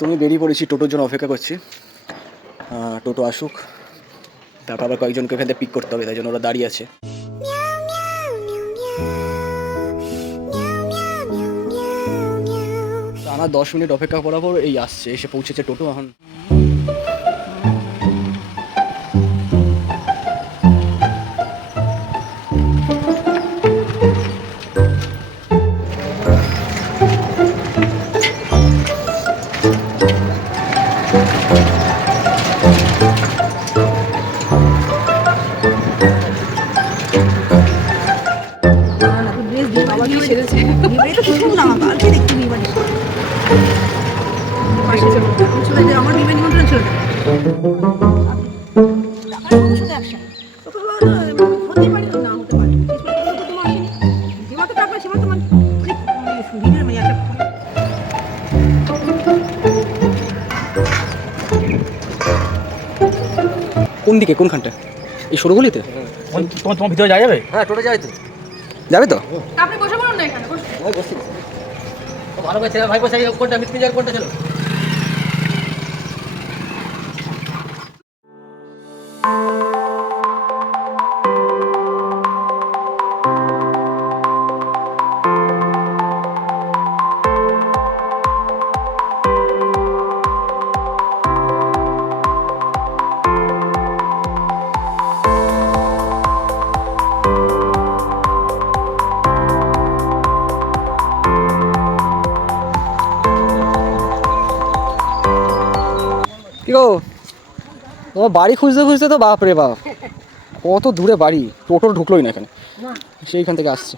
তুমি বেরিয়ে পড়েছি, টোটোর জন্য অপেক্ষা করছি। টোটো আসুক, তারপর আবার কয়েকজনকে এখান থেকে পিক করতে হবে, তাই জন্য ওরা দাঁড়িয়ে আছে। টানা 10 মিনিট অপেক্ষা করার পর এই আসছে, এসে পৌঁছেছে টোটো। এখন কোন দিকে, কোনখানটা? এই সরুগুলিতে তোমার ভিতরে যাওয়া যাবে? হ্যাঁ, টোটো যাবে তো। যাবে তো? আপনি বসে বলুন না এখানে, বসে। ওই বসছি। ভালো করে ভাই বসে কোনটা মৃত্যুঞ্জয় কোনটা ছিল? কি গো, তোমার বাড়ি খুঁজতে খুঁজতে তো বাপ রে বাপ, কত দূরে বাড়ি, টোটো ঢুকলোই না এখানে, সেইখান থেকে আসছে।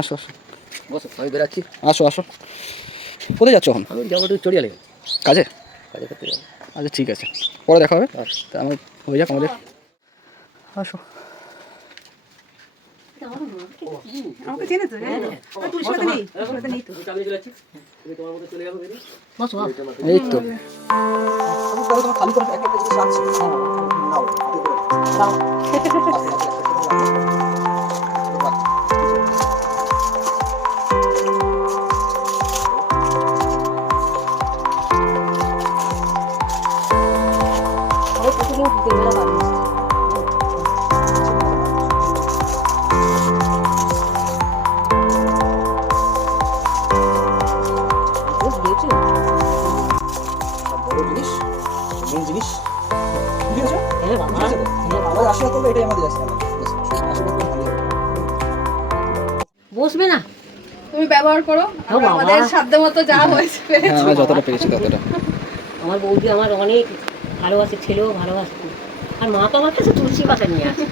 আসো আসো, বসো, আমি বেরাচ্ছি। আসো আসো। কোথায় যাচ্ছ এখন? আমি যাবো একটু চড়িয়ালে কাজে? কাজে করতে যাবো। আচ্ছা ঠিক আছে, পরে দেখা হবে। তা আমার হয়ে যাক আমাদের। আসো। আমাকে চেনে তো? তুলসীপাতা নেই, তুলসীপাতা নেই তো। আমি চলে যাচ্ছি, তুমি তোমার মতো চলে যাবো। বসো। এই তো খালি করে একটা জিনিস আছে। নাও, বড় জিনিস, মেন জিনিস। ঠিক আছে? হ্যাঁ বাবা, আমাদের আশীর্বাদ করবে, এটাই আমাদের আশীর্বাদ। আশীর্বাদ করবে, ভালো হবে। বসবে না? তুমি ব্যবহার করো, আমরা বাবা। আমাদের সাধ্য মতো যা হয়েছে হ্যাঁ, আমরা যতটা পেরেছি ততটা। আমার বৌদি আমার অনেক ভালোবাসে, ছেলেও ভালোবাসে। আর মা তো আমার কাছে তুলসী পাতা নিয়ে আসে।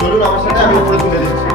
চলুন আমার সাথে, আমি উপরে তুলে দিচ্ছি।